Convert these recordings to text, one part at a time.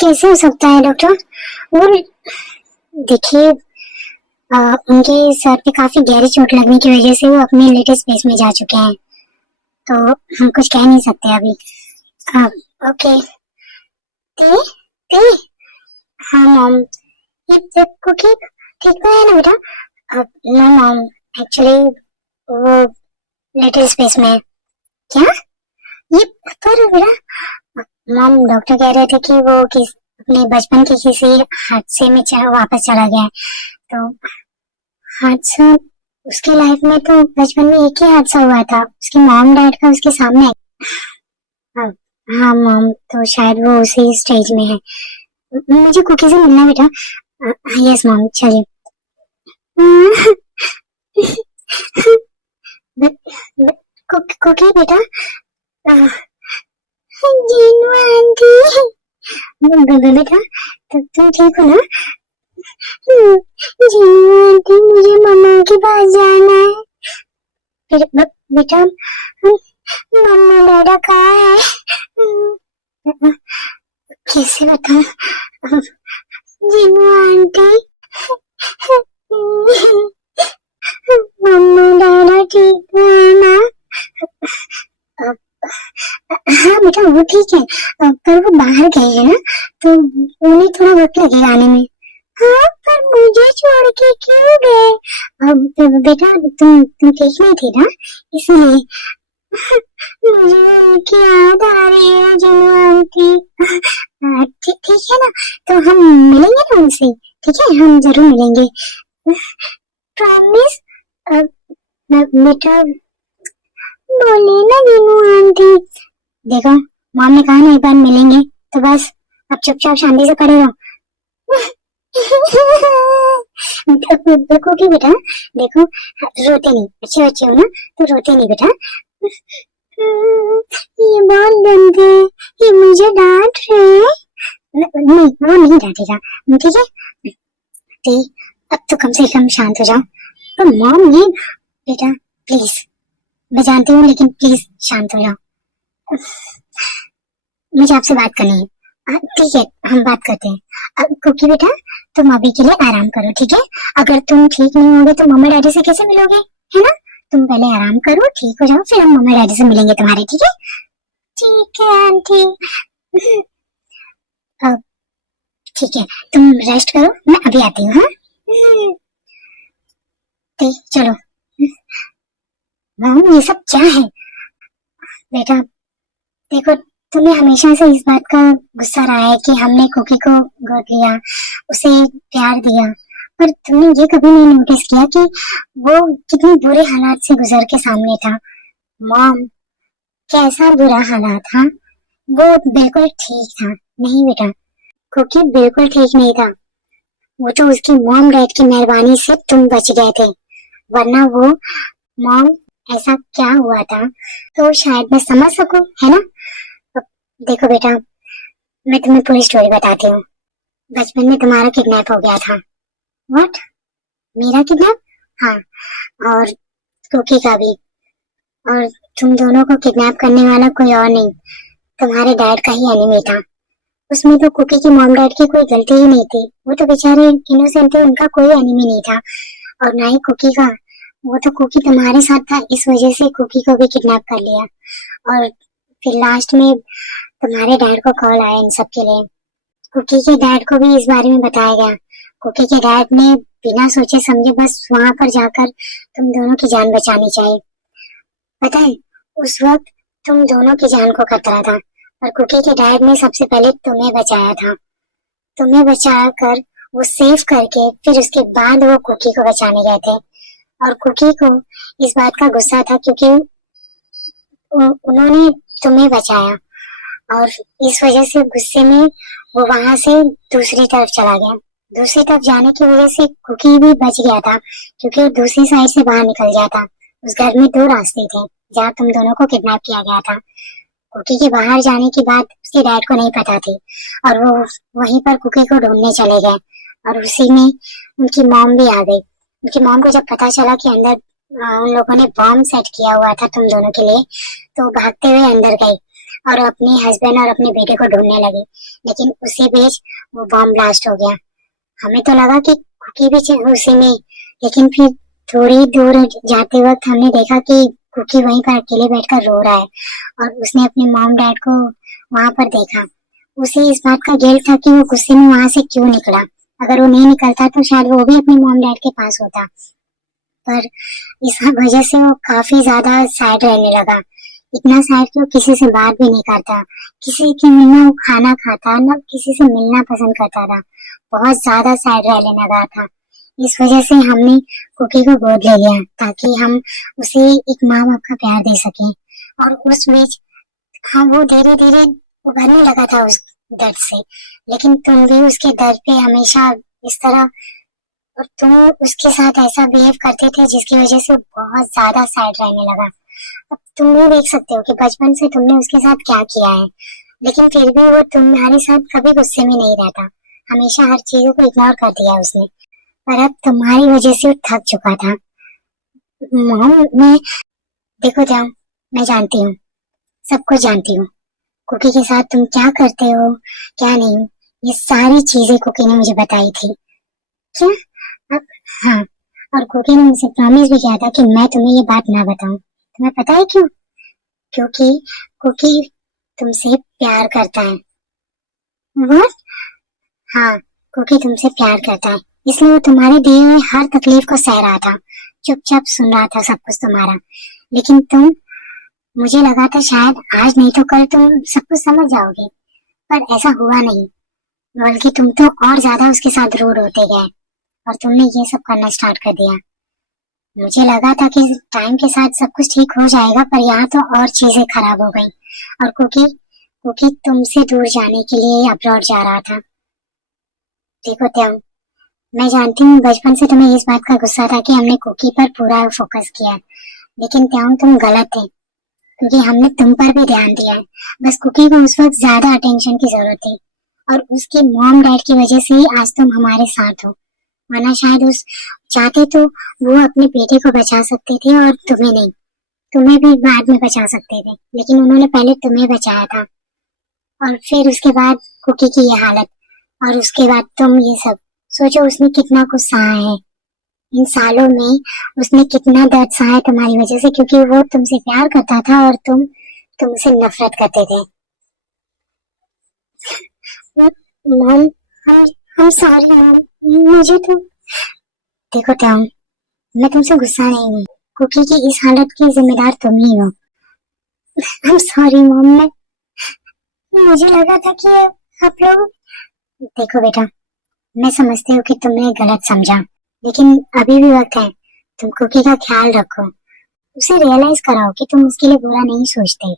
कैसे हो सकता है डॉक्टर? और देखिए, उनके सर पे काफी गहरी चोट लगने की वजह से वो अपने लेटेस्ट स्पेस में जा चुके हैं, तो हम कुछ कह नहीं सकते अभी। ओके। ते ते हाँ मॉम, ये कुकी ठीक तो है ना बेटा? नो मॉम, एक्चुअली वो लेटेस्ट स्पेस में है। क्या? ये पर बेटा, मॉम डॉक्टर कह रहे थे कि वो अपने बचपन के किसी हादसे में वापस चला गया है, तो हादसा उसके लाइफ में तो बचपन में एक ही हादसा हुआ था, उसके मॉम डैड का उसके सामने। हाँ हाँ मॉम, तो शायद वो उसी स्टेज में है। मुझे कुकी से मिलना बेटा। यस मॉम, चलिए। कुकी बेटा। जीनू आंटी। बेटा, तुम ठीक हो ना? जीनू आंटी, मुझे मम्मा के पास जाना है। बेटा, मम्मा डैडा कहाँ है? कैसे बताऊं? जीनू आंटी, मम्मा डैडा ठीक है ना? हाँ बेटा, वो ठीक है, पर वो बाहर गए हैं ना, तो उन्हें थोड़ा वक्त लगेगा आने में। हाँ, पर मुझे छोड़ के क्यों गए? बेटा, तुम ठीक नहीं थी ना, इसलिए। मुझे उनकी याद आ रही है जीनू आंटी। ठीक है ना, तो हम मिलेंगे ना उनसे। ठीक है, हम जरूर मिलेंगे, प्रॉमिस। बेटा बोले ना जीनू आंटी। देखो, मॉम ने कहा ना एक बार मिलेंगे, तो बस अब चुपचाप शांति से पड़े रहो। देखो कि बेटा, देखो, रोते नहीं, अच्छे बच्चे हो ना, तो रोते नहीं बेटा। ये बहुत गंदे, ये मुझे डांट रहे हैं। नहीं, वो नहीं डांटेगा, ठीक है? अब तो कम से कम शांत हो जाओ। तो मॉम ये, बेटा प्लीज, मैं जानती हूँ, लेकिन प्लीज शांत हो जाओ, मुझे आपसे बात करनी है। ठीक है, हम बात करते हैं। कुकी बेटा, तुम अभी के लिए आराम करो, ठीक है? अगर तुम ठीक नहीं होगे तो मम्मा डैडी से कैसे मिलोगे, है ना? तुम पहले आराम करो, ठीक हो जाओ, फिर हम मम्मा डैडी से मिलेंगे तुम्हारे, ठीक है? ठीक है आंटी। ठीक है, तुम रेस्ट करो, मैं अभी आती हूँ। हाँ, चलो। मॉम, ये सब क्या है? बेटा देखो, तुम्हें हमेशा से इस बात का गुस्सा रहा है कि हमने कुकी को गोद लिया, उसे प्यार दिया, पर तुमने ये कभी नहीं नोटिस किया कि वो कितने बुरे हालात से गुजर के सामने था। मॉम, कैसा बुरा हालात था? वो बिल्कुल ठीक था नहीं बेटा, कुकी बिल्कुल ठीक नहीं था। वो तो उसकी मॉम डैड की मेहरबानी से तुम बच गए थे, वरना वो, मॉम ऐसा क्या हुआ था तो शायद मैं समझ सकूं, है ना? देखो बेटा, मैं तुम्हें पूरी स्टोरी बताती हूँ। बचपन में तुम्हारा किडनैप हो गया था। व्हाट? मेरा किडनैप? हाँ, और कुकी का भी। और तुम दोनों को किडनैप करने वाला कोई और नहीं, तुम्हारे डैड का ही एनिमी था। उसमें तो कुकी की मॉम डैड की कोई गलती ही नहीं थी, वो तो बेचारे इनोसेंट थे, उनका कोई एनिमी नहीं था। और ना ही कुकी का, वो तो कुकी तुम्हारे साथ था, इस वजह से कुकी को भी किडनैप कर लिया। और फिर लास्ट में तुम्हारे डैड को कॉल आया इन सब के लिए। कुकी के डैड को भी इस बारे में बताया गया। कुकी के डैड ने बिना सोचे समझे बस वहां पर जाकर तुम दोनों की जान बचानी चाहिए। पता है, उस वक्त तुम दोनों की जान को खतरा था, और कुकी के डैड ने सबसे पहले तुम्हें बचाया था। तुम्हें बचा कर, वो सेव करके, फिर उसके बाद वो कुकी को बचाने गए थे। और कुकी को इस बात का गुस्सा था क्योंकि उन्होंने तुम्हें बचाया, और इस वजह से गुस्से में वो वहां से दूसरी तरफ चला गया। दूसरी तरफ जाने की वजह से कुकी भी बच गया था, क्योंकि वो दूसरी साइड से बाहर निकल गया था। उस घर में दो रास्ते थे जहाँ तुम दोनों को किडनैप किया गया था। कुकी के बाहर जाने की बात उसके डैड को नहीं पता थी, और वो वहीं पर कुकी को ढूंढने चले गए, और उसी में उनकी मॉम भी आ गई। उनकी मॉम को जब पता चला कि अंदर उन लोगों ने बॉम्ब सेट किया हुआ था तुम दोनों के लिए, तो भागते हुए अंदर गई। और अपने हस्बैंड और अपने बेटे को ढूंढने लगी। लेकिन उसी बीच वो बॉम्ब ब्लास्ट हो गया। हमें तो लगा कि कुकी भी उसी में, लेकिन फिर थोड़ी दूर जाते वक्त हमने देखा कि कुकी वहीं पर अकेले बैठकर रो रहा है और उसने अपने मॉम डैड को वहां पर देखा। उसे इस बात का गिल्ट था कि वो गुस्से में वहां से क्यों निकला। अगर वो नहीं निकलता तो शायद वो भी अपने मॉम डैड के पास होता। पर इस वजह से वो काफी ज्यादा सैड रहने लगा। इतना सैड कि वो किसी से बात भी नहीं करता, किसी के ना वो खाना खाता, ना किसी से मिलना पसंद करता था। बहुत ज्यादा सैड रहने लगा था। इस वजह से हमने कुकी को गोद ले लिया ताकि हम उसे एक माँ बाप का प्यार दे सकें। और उस बीच हाँ, वो धीरे धीरे उभरने लगा था उस दर्द से। लेकिन तुम भी उसके दर्द पे हमेशा इस तरह, और तुम उसके साथ ऐसा बिहेव करते थे जिसकी वजह से वो बहुत ज्यादा सैड रहने लगा। अब तुम भी देख सकते हो कि बचपन से तुमने उसके साथ क्या किया है, लेकिन फिर भी वो तुम्हारे साथ कभी गुस्से में नहीं रहता। हमेशा हर चीजों को इग्नोर कर दिया उसने। पर अब तुम्हारी वजह से वो थक चुका था। मॉम, मैं देखो जाओ, मैं जानती हूँ, सब कुछ जानती हूँ। कुकी के साथ तुम क्या करते हो, क्या नहीं, ये सारी चीजें कुकी ने मुझे बताई थी। क्या? अब हाँ, और कुकी ने मुझसे प्रॉमिस भी किया था कि मैं तुम्हें ये बात ना बताऊं। तुम्हें पता है क्यों? क्योंकि कुकी तुमसे प्यार करता है। व्हाट? हाँ, कुकी तुमसे प्यार करता है, इसलिए वो तुम्हारे दिए हुए हर तकलीफ को सह रहा था, चुपचाप सुन रहा था सब कुछ तुम्हारा। लेकिन तुम, मुझे लगा था शायद आज नहीं तो कल तुम सब कुछ समझ जाओगे, पर ऐसा हुआ नहीं। बल्कि तुम तो और ज्यादा उसके साथ रूड होते गए और तुमने ये सब करना स्टार्ट कर दिया। मुझे लगा था कि टाइम के साथ सब कुछ ठीक हो जाएगा, पर यहाँ तो और चीजें खराब हो गई। और कुकी कुकी तुमसे दूर जाने के लिए अब्रॉड जा रहा था। देखो त्याग, मैं जानती हूँ बचपन से तुम्हें इस बात का गुस्सा था कि हमने कुकी पर पूरा फोकस किया, लेकिन त्याग तुम गलत थे, क्योंकि हमने तुम पर भी ध्यान दिया है। बस कुकी को उस वक्त ज्यादा अटेंशन की जरूरत थी, और उसके मॉम डैड की वजह से ही आज तुम हमारे साथ हो। वरना शायद उस चाहते तो वो अपने बेटे को बचा सकते थे और तुम्हें नहीं। तुम्हें भी बाद में बचा सकते थे, लेकिन उन्होंने पहले तुम्हें बचाया था। और फिर उसके बाद कुकी की ये हालत, और उसके बाद तुम ये सब। सोचो उसने कितना कुछ सहा है इन सालों में। उसने कितना दर्द सहा है तुम्हारी वजह से, क्योंकि वो तुमसे प्यार करता था और तुम तुमसे नफरत करते थे। मॉम, हम सॉरी मॉम, मुझे तो देखो त्याग, मैं तुमसे गुस्सा नहीं हूँ। कुकी की इस हालत की जिम्मेदार तुम ही हो। आई एम सॉरी मॉम, मैं मुझे लगा था कि आप लोग, देखो बेटा, मैं समझती हूँ कि तुमने गलत समझा, लेकिन अभी भी वक्त है। तुम कुकी का ख्याल रखो, उसे रियलाइज कराओ कि तुम उसके लिए बुरा नहीं सोचते,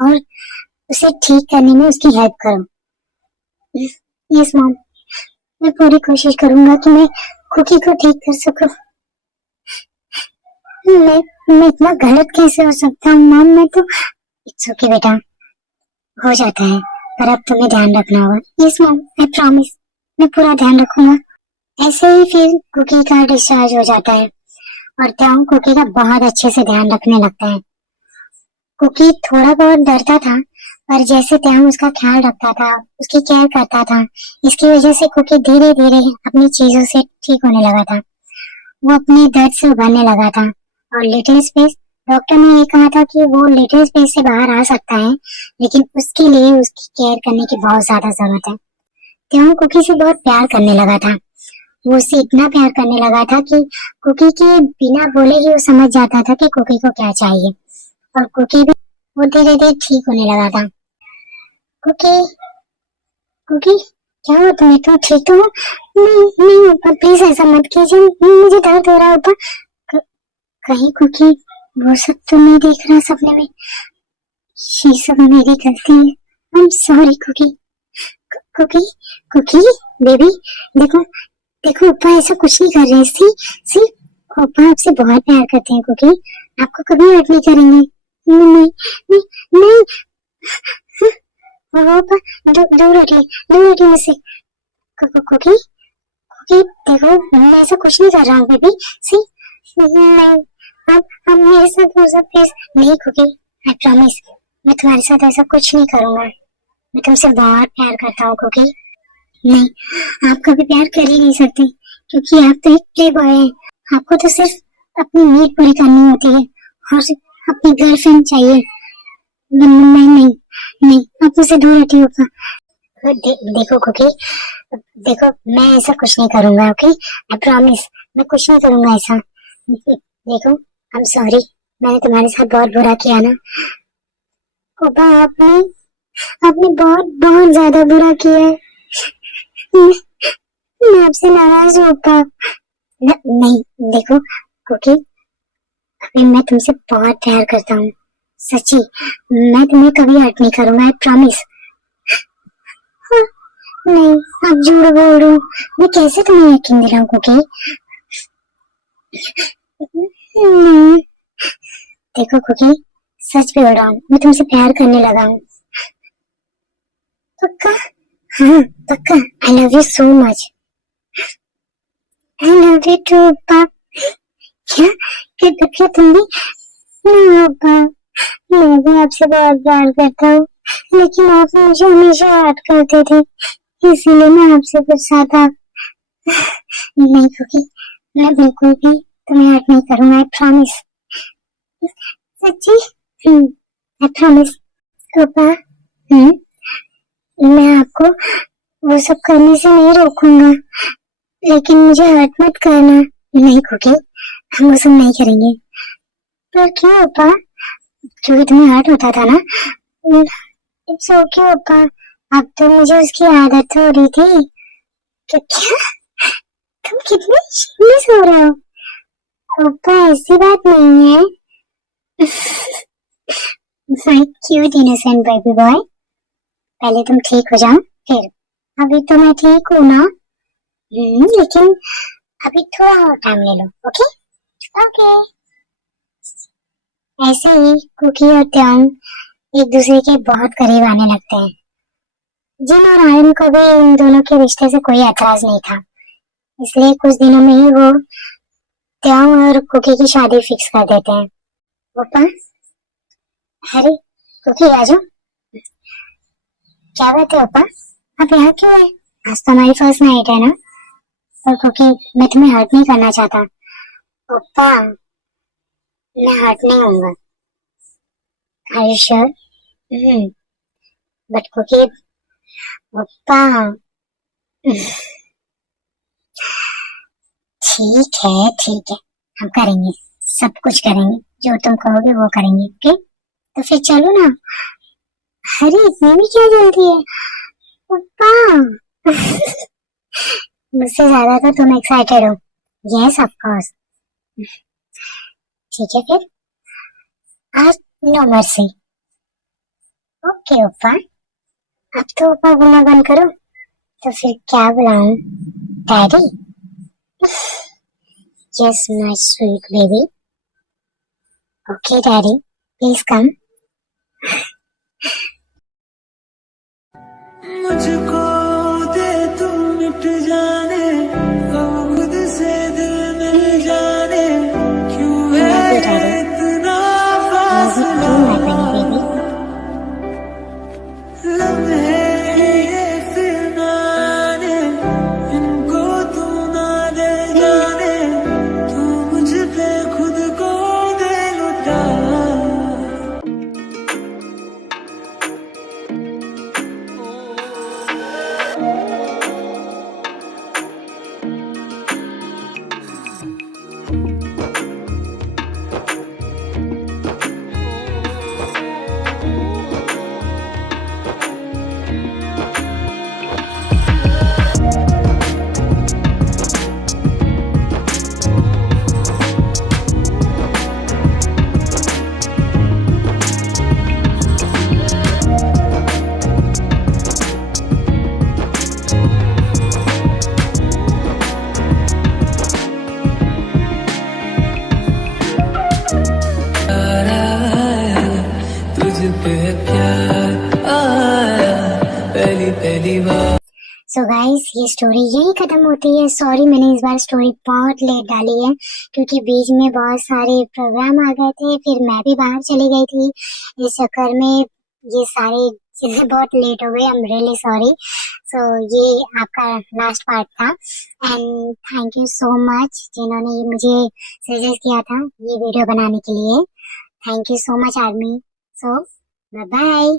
और उसे ठीक करने में उसकी हेल्प करो। यस मॉम, मैं पूरी कोशिश करूंगा कि मैं कुकी को ठीक कर सकूं। मैं इतना गलत कैसे हो सकता हूँ मॉम? मैं तो, इट्स ओके बेटा, हो जाता है, पर अब तुम्हें ध्यान रखना होगा। यस मॉम, आई प्रॉमिस, मैं पूरा ध्यान रखूंगा। ऐसे ही फिर कुकी का डिस्चार्ज हो जाता है और त्याग कुकी का बहुत अच्छे से ध्यान रखने लगता है। कुकी थोड़ा बहुत डरता था, पर जैसे त्याग उसका ख्याल रखता था, उसकी केयर करता था, इसकी वजह से कुकी धीरे धीरे अपनी चीजों से ठीक होने लगा था। वो अपने दर्द से उभरने लगा था। और लिटिल स्पेस, डॉक्टर ने ये कहा था कि वो लिटिल स्पेस से बाहर आ सकता है, लेकिन उसके लिए उसकी केयर करने की बहुत ज्यादा जरूरत है। त्याग कुकी से बहुत प्यार करने लगा था। वो उससे इतना प्यार करने लगा था कि कुकी के बिना बोले ही वो समझ जाता था कि कुकी को क्या चाहिए, और कुकी भी, वो धीरे धीरे ठीक होने लगा था। कुकी, कुकी, क्या हुआ तुम्हें? तुम ठीक तो हो? नहीं नहीं ऊपर, प्लीज ऐसा मत कीजिए, मुझे दर्द हो रहा है ऊपर। कहीं कुकी वो सब तो नहीं देख रहा सपने में? ये सब मेरी गलती है, I am sorry Cookie. Cookie, Cookie baby, देखो देखो ऊपर ऐसा कुछ नहीं कर रहे। सी सी, पापा आपसे बहुत प्यार करते हैं कुकी, आपको कभी हर्ट नहीं करेंगे। नहीं नहीं नहीं, पापा दूर हटिए, दूर हटिए मुझसे। कुकी, कुकी देखो, मैं ऐसा कुछ नहीं कर रहा हूँ बेबी। सी, नहीं, अब मेरे साथ हो सब प्लीज। नहीं कुकी, आई प्रॉमिस, मैं तुम्हारे साथ ऐसा कुछ नहीं करूंगा। मैं तुमसे बहुत प्यार करता हूँ कुकी। नहीं, आप कभी प्यार कर ही नहीं सकते क्योंकि आप तो एक प्ले बॉय हैं। आपको तो सिर्फ अपनी नीड पूरी करनी होती है और अपनी गर्लफ्रेंड चाहिए। नहीं नहीं नहीं, आप मुझसे दूर हटिए ऊपर। देखो कुकी, देखो मैं ऐसा कुछ नहीं करूंगा। ओके, आई प्रॉमिस, मैं कुछ नहीं करूंगा ऐसा। देखो, आई एम सॉरी, मैंने तुम्हारे साथ बहुत बुरा किया ना। पापा, आपने आपने बहुत बहुत ज्यादा बुरा किया है। मैं आपसे नाराज हूँ पापा। नहीं, देखो कुकी, अभी मैं तुमसे बहुत प्यार करता हूँ, सच्ची। मैं तुम्हें कभी हर्ट नहीं करूंगा, आई प्रॉमिस। नहीं, आप झूठ बोल रहे हो। मैं कैसे तुम्हें यकीन दिलाऊं कुकी? नहीं, देखो कुकी, सच बोल रहा हूँ, मैं तुमसे प्यार करने लगा हूँ। पक्का? हाँ पक्का। I love you so much. I love you too पापा। क्या क्या तुम भी? नहीं पापा, मैं भी आपसे बहुत प्यार करता हूँ, लेकिन आप मुझे हमेशा हर्ट करते थे, इसीलिए मैं आपसे गुस्सा था। नहीं कुकी, मैं बिल्कुल भी तुम्हें हर्ट नहीं करूंगा, आई प्रॉमिस। सच्ची? I promise. पापा, मैं आपको वो सब करने से नहीं रोकूंगा, लेकिन मुझे हर्ट मत करना। नहीं कुकी, हम वो सब नहीं करेंगे। पर क्यों पापा? क्योंकि तुम्हें हर्ट होता था ना। इट्स ओके पापा, अब तो मुझे उसकी आदत हो रही थी। क्या तुम कितने सीरियस हो रहे हो? पापा, ऐसी बात नहीं है। My cute innocent baby boy, पहले तुम ठीक हो जाओ फिर। अभी तो मैं ठीक हूँ ना। लेकिन अभी थोड़ा और टाइम ले लो। Okay okay. ऐसे ही कुकी और त्योंग एक दूसरे के बहुत करीब आने लगते हैं। जिन और आयन को भी इन दोनों के रिश्ते से कोई एतराज नहीं था, इसलिए कुछ दिनों में ही वो त्योंग और कुकी की शादी फिक्स कर देते हैं। पापा, अरे कुकी आ जाओ। क्या बात है पापा, आप यहाँ क्यों है? आज तो हमारी फर्स्ट नाइट है ना। और कुकी, मैं तुम्हें हर्ट नहीं करना चाहता। पापा, मैं हर्ट नहीं होऊंगा। Are you sure? But Cookie, पापा, ठीक है, हम करेंगे, सब कुछ करेंगे, जो तुम कहोगे वो करेंगे। ओके, तो फिर चलो ना। अरे इतनी भी क्या जल्दी है पापा? मुझसे ज्यादा तो तुम एक्साइटेड हो। Yes of course. ठीक है फिर, आज नो मर्सी। ओके पापा, अब तो पापा बोलना बंद करो। तो फिर क्या बुलाऊं? Daddy? Yes my sweet baby. Okay daddy, please come. मुझको दे तू मिट जाने, अब खुद से दिल मिल जाने, क्यों है इतना फासला। लम्हे ये फिर ना आने, इनको तू ना दे जाने, तू मुझ पे खुद को दे लुटा। सो गाइस ये स्टोरी यही खत्म होती है। सॉरी मैंने इस बार स्टोरी बहुत लेट डाली है क्योंकि बीच में बहुत सारे प्रोग्राम आ गए थे, फिर मैं भी बाहर चली गई थी। इस चक्कर में ये सारी चीजें बहुत लेट हो गई। I am really sorry. So ये आपका लास्ट पार्ट था and thank you so much जिन्होंने ये मुझे सजेस्ट किया था ये वीडियो बनाने के लिए। Thank you so much army. So bye bye.